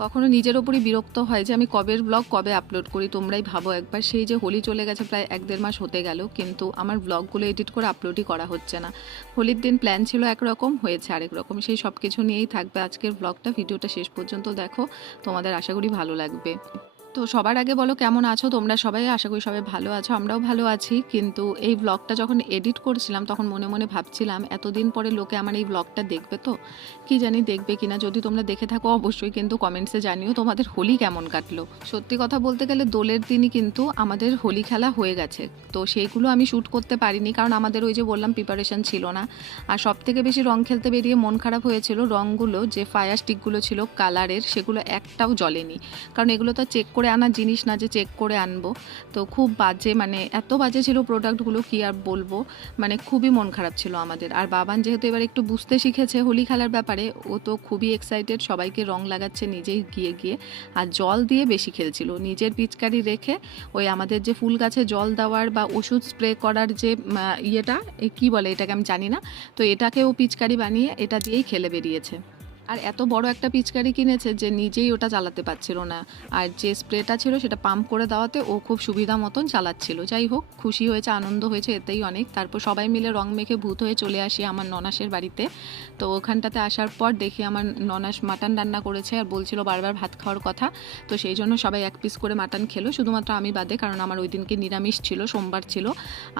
কখনো নিজের ওপরই বিরক্ত হয় যে আমি কবের ব্লগ কবে আপলোড করি। তোমরাই ভাবো একবার, সেই যে হোলি চলে গেছে প্রায় 1-1.5 মাস হতে গেল, কিন্তু আমার ব্লগগুলো এডিট করে আপলোডই করা হচ্ছে না। হোলির দিন প্ল্যান ছিল একরকম, হয়েছে আরেক রকম। সেই সব কিছু নিয়েই থাকবে আজকের ব্লগটা। ভিডিওটা শেষ পর্যন্ত দেখো, তোমাদের আশা করি ভালো লাগবে। তো সবার আগে বলো কেমন আছো তোমরা সবাই? আশা করি সবাই ভালো আছো, আমরাও ভালো আছি। কিন্তু এই ব্লগটা যখন এডিট করছিলাম তখন মনে মনে ভাবছিলাম এতদিন পরে লোকে আমার এই ব্লগটা দেখবে তো, কি জানি দেখবে কিনা। যদি তোমরা দেখে থাকো অবশ্যই কিন্তু কমেন্টসে জানিও তোমাদের হোলি কেমন কাটলো। সত্যি কথা বলতে গেলে দোলের দিনই কিন্তু আমাদের হোলি খেলা হয়ে গেছে। তো সেইগুলো আমি শ্যুট করতে পারিনি, কারণ আমাদের ওই যে বললাম প্রিপারেশন ছিল না। আর সব থেকে বেশি রং খেলতে বেরিয়ে মন খারাপ হয়েছিল, রঙগুলো যে ফায়ার স্টিকগুলো ছিল কালারের সেগুলো একটাও জ্বলেনি। কারণ এগুলো তো চেক করে আনার জিনিস না যে চেক করে আনবো। তো খুব বাজে, মানে এত বাজে ছিল প্রোডাক্টগুলো, কি আর বলবো। মানে খুবই মন খারাপ ছিল আমাদের। আর বাবান যেহেতু এবার একটু বুঝতে শিখেছে হোলি খেলার ব্যাপারে, ও তো খুবই এক্সাইটেড, সবাইকে রং লাগাচ্ছে নিজেই গিয়ে গিয়ে। আর জল দিয়ে বেশি খেলছিল, নিজের পিচকারি রেখে ওই আমাদের যে ফুল গাছে জল দেওয়ার বা ওষুধ স্প্রে করার যে ইয়েটা কি বলে এটাকে আমি জানি না, তো এটাকে ও পিচকারি বানিয়ে এটা দিয়েই খেলে বেরিয়েছে। আর এত বড় একটা পিচকারি কিনেছে যে নিজেই ওটা চালাতে পারছিল না। আর যে স্প্রেটা ছিল সেটা পাম্প করে দেওয়াতে ও খুব সুবিধা মতন চালাচ্ছিল। যাই হোক, খুশি হয়েছে, আনন্দ হয়েছে, এতেই অনেক। তারপর সবাই মিলে রং মেখে ভূত হয়ে চলে আসি আমার ননাসের বাড়িতে। তো ওখানটাতে আসার পর দেখি আমার ননাস মাটন রান্না করেছে আর বলছিল বারবার ভাত খাওয়ার কথা। তো সেই জন্য সবাই 1 পিস করে মাটন খেলো, শুধুমাত্র আমি বাদে, কারণ আমার ওই দিনকে নিরামিষ ছিল, সোমবার ছিল।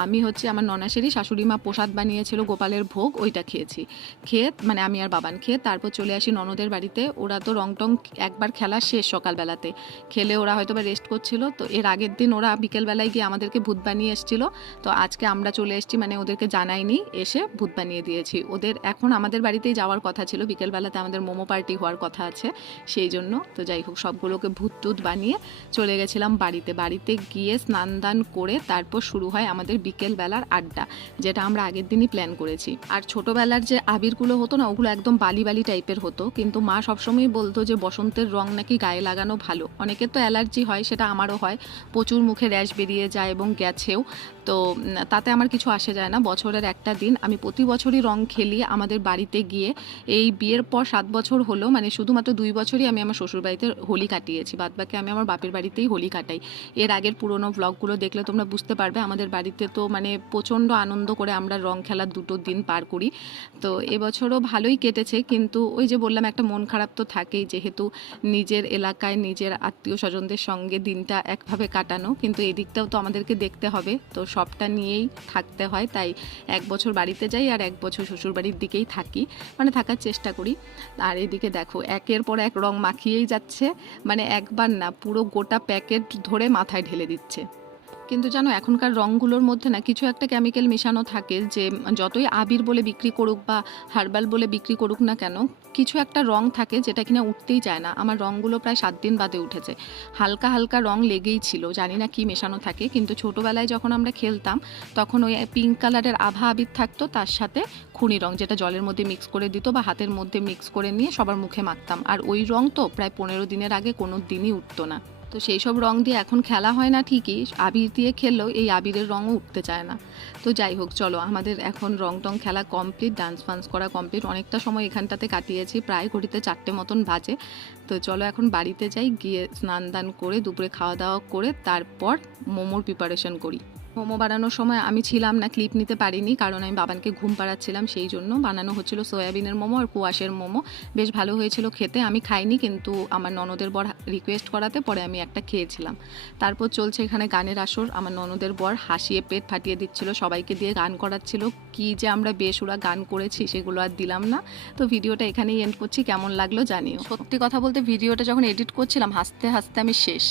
আমি হচ্ছে আমার ননাসেরই শাশুড়ি মা প্রসাদ বানিয়েছিল গোপালের ভোগ, ওইটা খেয়েছি। খেয়ে মানে আমি আর বাবান খেয়ে তারপর চলে আসি ননদের বাড়িতে। ওরা তো রং টং একবার খেলা শেষ সকালবেলাতে, খেলে ওরা হয়তো বা রেস্ট করছিল। তো এর আগের দিন ওরা বিকেলবেলায় গিয়ে আমাদেরকে ভূত বানিয়ে এসেছিলো। তো আজকে আমরা চলে এসেছি, মানে ওদেরকে জানাইনি, এসে ভূত বানিয়ে দিয়েছি ওদের। এখন আমাদের বাড়িতেই যাওয়ার কথা ছিল, বিকেলবেলাতে আমাদের মোমো পার্টি হওয়ার কথা আছে সেই জন্য। তো যাই হোক, সবগুলোকে ভূত টুত বানিয়ে চলে গেছিলাম বাড়িতে। বাড়িতে গিয়ে স্নান দান করে তারপর শুরু হয় আমাদের বিকেলবেলার আড্ডা, যেটা আমরা আগের দিনই প্ল্যান করেছি। আর ছোটোবেলার যে আবিরগুলো হতো না, ওগুলো একদম বালি বালি টাইপের হতো, কিন্তু মা সবসময়ই বলতো যে বসন্তের রং নাকি গায়ে লাগানো ভালো। অনেকের তো অ্যালার্জি হয়, সেটা আমারও হয়, প্রচুর মুখে র্যাশ বেরিয়ে যায় এবং গেছেও। তো তাতে আমার কিছু আসে যায় না। বছরের একটা দিন আমি প্রতি বছরই রং খেলি আমাদের বাড়িতে গিয়ে। এই বিয়ের পর 7 বছর হলো, মানে শুধুমাত্র 2 বছরই আমি আমার শ্বশুরবাড়িতে হোলি কাটিয়েছি, বাদবাকি আমি আমার বাপের বাড়িতেই হোলি কাটাই। এর আগের পুরনো ব্লগগুলো দেখলে তোমরা বুঝতে পারবে আমাদের বাড়িতে তো মানে প্রচণ্ড আনন্দ করে আমরা রং খেলার 2টো দিন পার করি। তো এবছরও ভালোই কেটেছে, কিন্তু ওই যে বললাম একটা মন খারাপ তো থাকেই, যেহেতু নিজের এলাকায় নিজের আত্মীয় স্বজনদের সঙ্গে দিনটা একভাবে কাটানো, কিন্তু এদিকটাও তো আমাদেরকে দেখতে হবে, তো সবটা নিয়েই থাকতে হয়। তাই 1 বছর বাড়িতে যাই আর 1 বছর শ্বশুরবাড়ির দিকেই থাকি, মানে থাকার চেষ্টা করি। আর এদিকে দেখো একের পর এক রং মাখিয়েই যাচ্ছে, মানে একবার না পুরো গোটা প্যাকেট ধরে মাথায় ঢেলে দিচ্ছে। কিন্তু জানো এখনকার রঙগুলোর মধ্যে না কিছু একটা কেমিক্যাল মেশানো থাকে, যে যতই আবির বলে বিক্রি করুক বা হার্বাল বলে বিক্রি করুক না কেন, কিছু একটা রং থাকে যেটা কিনা উঠতেই চায় না। আমার রঙগুলো প্রায় 7 দিন বাদে উঠেছে। হালকা হালকা রং লেগেই ছিল, জানি না কি মেশানো থাকে। কিন্তু ছোটোবেলায় যখন আমরা খেলতাম তখন ওই পিঙ্ক কালারের আভা আবির থাকতো, তার সাথে খুনি রং, যেটা জলের মধ্যে মিক্স করে দিত বা হাতের মধ্যে মিক্স করে নিয়ে সবার মুখে মাখতাম। আর ওই রং তো প্রায় 15 দিনের আগে কোনো দিনই উঠতো না। তো সেই সব রং দিয়ে এখন খেলা হয় না ঠিকই, আবির দিয়ে খেললেও এই আবিরের রঙও উঠতে চায় না। তো যাই হোক, চলো আমাদের এখন রং টং খেলা কমপ্লিট, ডান্স ফান্স করা কমপ্লিট, অনেকটা সময় এখানটাতে কাটিয়েছি, প্রায় ঘড়িতে 4টে মতন বাজে। তো চলো এখন বাড়িতে যাই, গিয়ে স্নান দান করে দুপুরে খাওয়া দাওয়া করে তারপর মোমোর প্রিপারেশন করি। মোমো বানানোর সময় আমি ছিলাম না, ক্লিপ নিতে পারিনি, কারণ আমি বাবানকে ঘুম পাড়াচ্ছিলাম, সেই জন্য। বানানো হচ্ছিল সয়াবিনের মোমো আর কুয়াশের মোমো, বেশ ভালো হয়েছিল খেতে। আমি খাইনি, কিন্তু আমার ননদের বর রিকোয়েস্ট করাতে পরে আমি একটা খেয়েছিলাম। তারপর চলছে এখানে গানের আসর, আমার ননদের বর হাসিয়ে পেট ফাটিয়ে দিচ্ছিল, সবাইকে দিয়ে গান করাচ্ছিল। কি যে আমরা বেসুরা গান করেছি সেগুলো আর দিলাম না। তো ভিডিওটা এখানেই এন্ড করছি, কেমন লাগলো জানিও। সত্যি কথা বলতে ভিডিওটা যখন এডিট করছিলাম হাসতে হাসতে আমি শেষ।